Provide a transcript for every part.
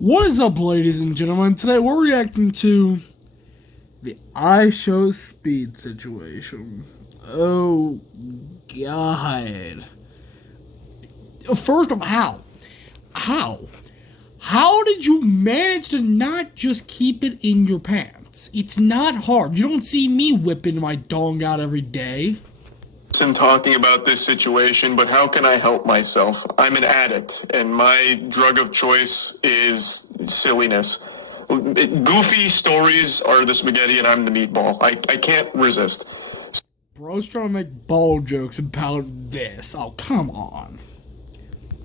What is up, ladies and gentlemen? Today we're reacting to the ishowspeed situation. Oh, God. First of all, how? How? How did you manage to not just keep it in your pants? It's not hard. You don't see me whipping my dong out every day. And talking about this situation, but how can I help myself? I'm an addict, and my drug of choice is silliness. Goofy stories are the spaghetti, and I'm the meatball. I can't resist. Bro's trying to make ball jokes about this. Oh, come on.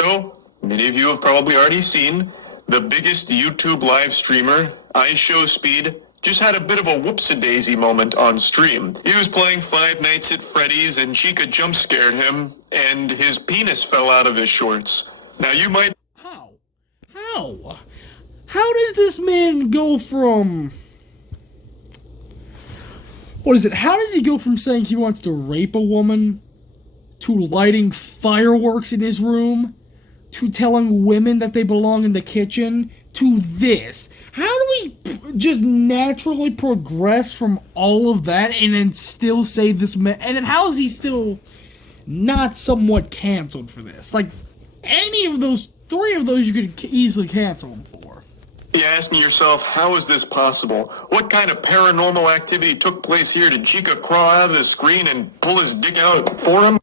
So, many of you have probably already seen the biggest YouTube live streamer, ishowspeed, just had a bit of a whoops-a-daisy moment on stream. He was playing Five Nights at Freddy's and Chica jump scared him, and his penis fell out of his shorts. Now you might... How? How? How does this man go from... What is it? How does he go from saying he wants to rape a woman, to lighting fireworks in his room, to telling women that they belong in the kitchen, to this? How do we just naturally progress from all of that and then still say this man? And then how is he still not somewhat canceled for this? Like, any of those, three of those you could easily cancel him for. You're asking yourself, how is this possible? What kind of paranormal activity took place here? Did Chica crawl out of the screen and pull his dick out for him?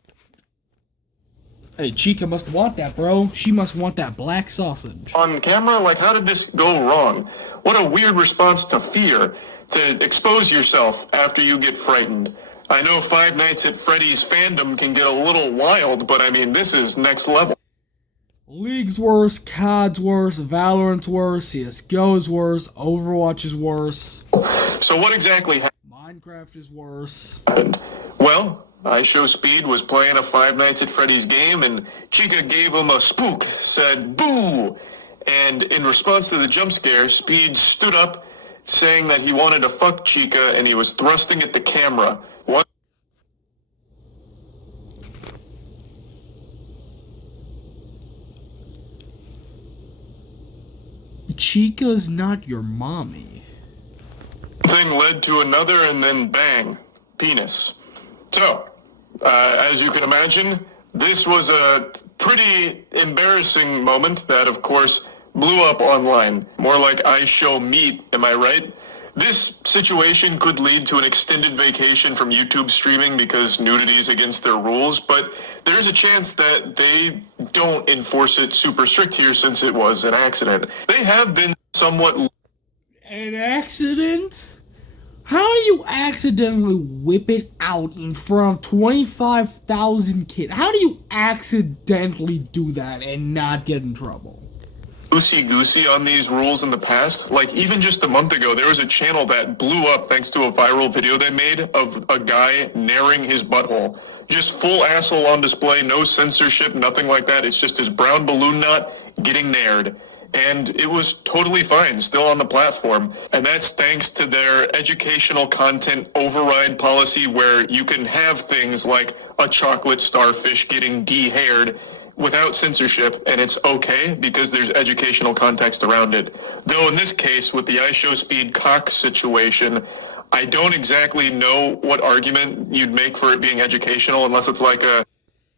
Hey, Chica must want that, bro. She must want that black sausage. On camera? Like, how did this go wrong? What a weird response to fear, to expose yourself after you get frightened. I know Five Nights at Freddy's fandom can get a little wild, but I mean, this is next level. League's worse, COD's worse, Valorant's worse, CSGO's worse, Overwatch is worse. So what exactly Minecraft is worse. happened? Well, ishowspeed was playing a Five Nights at Freddy's game, and Chica gave him a spook, said boo! And in response to the jump scare, Speed stood up, saying that he wanted to fuck Chica, and he was thrusting at the camera. Chica's not your mommy. Thing led to another, and then bang, penis. So, as you can imagine, this was a pretty embarrassing moment that, of course, blew up online. More like I show meat, am I right? This situation could lead to an extended vacation from YouTube streaming because nudity is against their rules, but there's a chance that they don't enforce it super strict here since it was an accident. They have been somewhat... An accident? How do you accidentally whip it out in front of 25,000 kids? How do you accidentally do that and not get in trouble? Loosey-goosey on these rules in the past. Like, even just a month ago, there was a channel that blew up thanks to a viral video they made of a guy naring his butthole. Just full asshole on display, no censorship, nothing like that. It's just his brown balloon knot getting nared. And it was totally fine, still on the platform. And that's thanks to their educational content override policy where you can have things like a chocolate starfish getting de-haired without censorship, and it's okay because there's educational context around it. Though in this case, with the ishowspeed cock situation, I don't exactly know what argument you'd make for it being educational unless it's like a...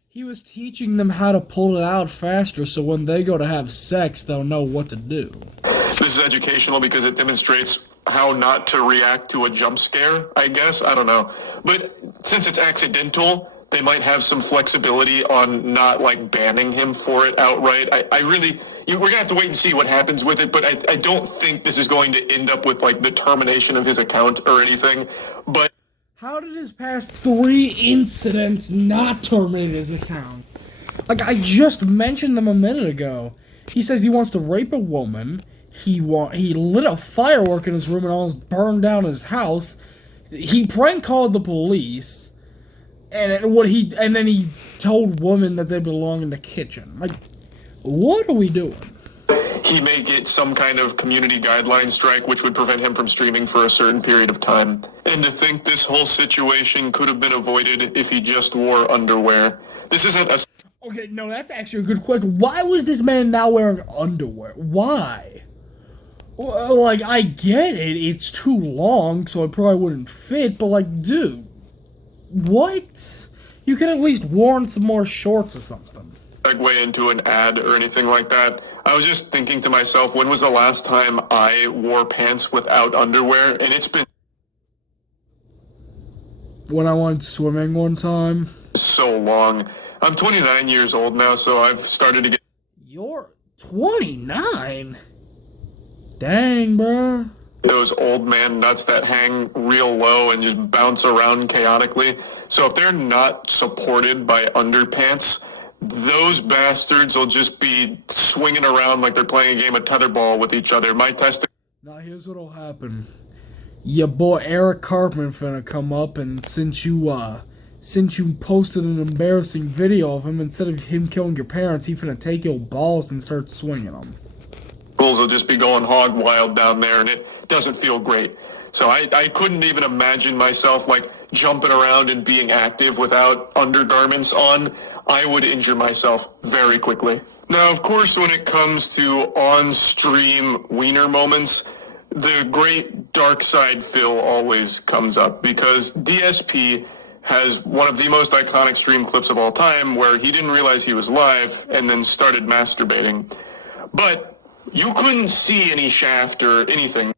He was teaching them how to pull it out faster so when they go to have sex, they'll know what to do. This is educational because it demonstrates how not to react to a jump scare, I guess. I don't know. But since it's accidental, they might have some flexibility on not, like, banning him for it outright. I really... We're going to have to wait and see what happens with it, but I don't think this is going to end up with, like, the termination of his account or anything. But... How did his past 3 incidents not terminate his account? Like, I just mentioned them a minute ago. He says he wants to rape a woman. He lit a firework in his room and almost burned down his house. He prank called the police. And then he told women that they belong in the kitchen. Like, what are we doing? He may get some kind of community guideline strike, which would prevent him from streaming for a certain period of time. And to think this whole situation could have been avoided if he just wore underwear. This isn't a... Okay, no, that's actually a good question. Why was this man now wearing underwear? Why? Well, like, I get it. It's too long, so it probably wouldn't fit, but, like, dude, what? You could at least worn some more shorts or something. Segue into an ad or anything like that. I was just thinking to myself, when was the last time I wore pants without underwear? And it's been When I went swimming one time. so long. I'm 29 years old now, so I've started to get You're 29? Dang, bruh. those old man nuts that hang real low and just bounce around chaotically. So if they're not supported by underpants, those bastards will just be swinging around like they're playing a game of tetherball with each other. My testicles. Now here's what'll happen. Your boy Eric Cartman finna come up, and since you posted an embarrassing video of him, instead of him killing your parents, he finna take your balls and start swinging them. Will just be going hog wild down there, and it doesn't feel great. So I couldn't even imagine myself like jumping around and being active without undergarments on. I would injure myself very quickly. Now, of course, when it comes to on-stream wiener moments, the great dark side Phil always comes up, because DSP has one of the most iconic stream clips of all time where he didn't realize he was live and then started masturbating. But you couldn't see any shaft or anything.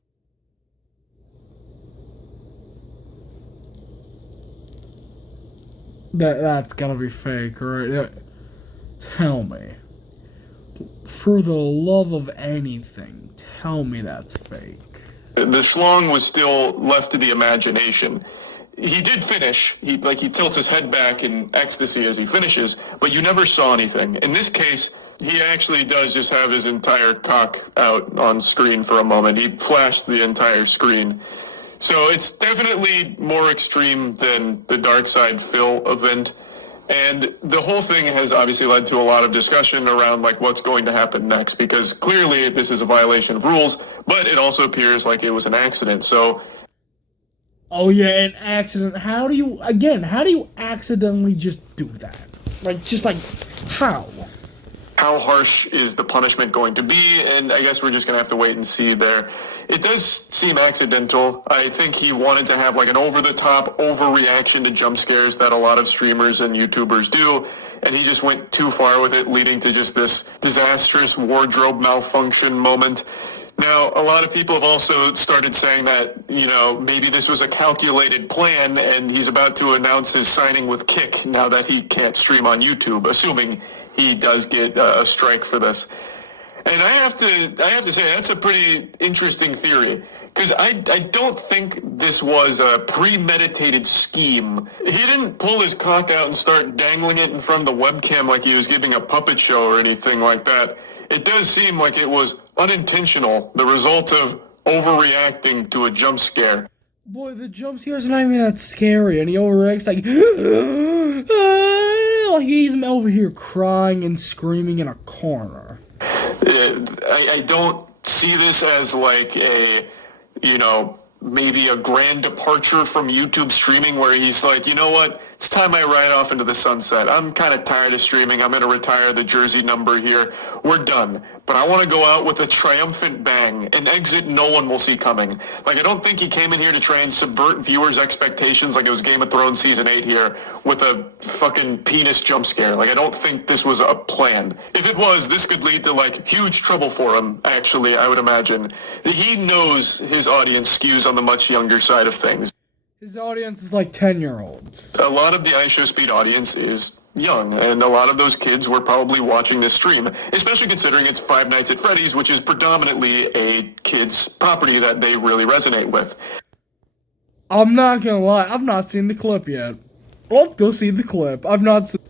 That's gotta be fake, right? Tell me. For the love of anything, tell me that's fake. The schlong was still left to the imagination. He did finish. He tilts his head back in ecstasy as he finishes, but you never saw anything. In this case, he actually does just have his entire cock out on screen for a moment. He flashed the entire screen. So it's definitely more extreme than the Dark Side Phil event. And the whole thing has obviously led to a lot of discussion around like what's going to happen next, because clearly this is a violation of rules, but it also appears like it was an accident. So oh yeah, an accident. How do you accidentally just do that? How? how harsh is the punishment going to be? And I guess we're just going to have to wait and see there. It does seem accidental. I think he wanted to have like an over-the-top overreaction to jump scares that a lot of streamers and YouTubers do, and he just went too far with it, leading to just this disastrous wardrobe malfunction moment. Now, a lot of people have also started saying that, you know, maybe this was a calculated plan and he's about to announce his signing with Kick now that he can't stream on YouTube, assuming he does get a strike for this. And I have to say that's a pretty interesting theory, because I don't think this was a premeditated scheme. He didn't pull his cock out and start dangling it in front of the webcam like he was giving a puppet show or anything like that. It does seem like it was unintentional, the result of overreacting to a jump scare. Boy, the jump scares are not even that scary, and he overreacts like like he's over here crying and screaming in a corner. I don't see this as like a, you know, maybe a grand departure from YouTube streaming where he's like, you know what, it's time I ride off into the sunset. I'm kind of tired of streaming. I'm going to retire the jersey number here. We're done. But I want to go out with a triumphant bang, an exit no one will see coming. Like, I don't think he came in here to try and subvert viewers' expectations like it was Game of Thrones Season 8 here with a fucking penis jump scare. Like, I don't think this was a plan. If it was, this could lead to, like, huge trouble for him, actually, I would imagine. He knows his audience skews on the much younger side of things. His audience is like 10-year-olds. A lot of the ishowspeed audience is young, and a lot of those kids were probably watching this stream, especially considering it's Five Nights at Freddy's, which is predominantly a kid's property that they really resonate with. I'm not gonna lie, I've not seen the clip yet. Let's go see the clip. I've not seen.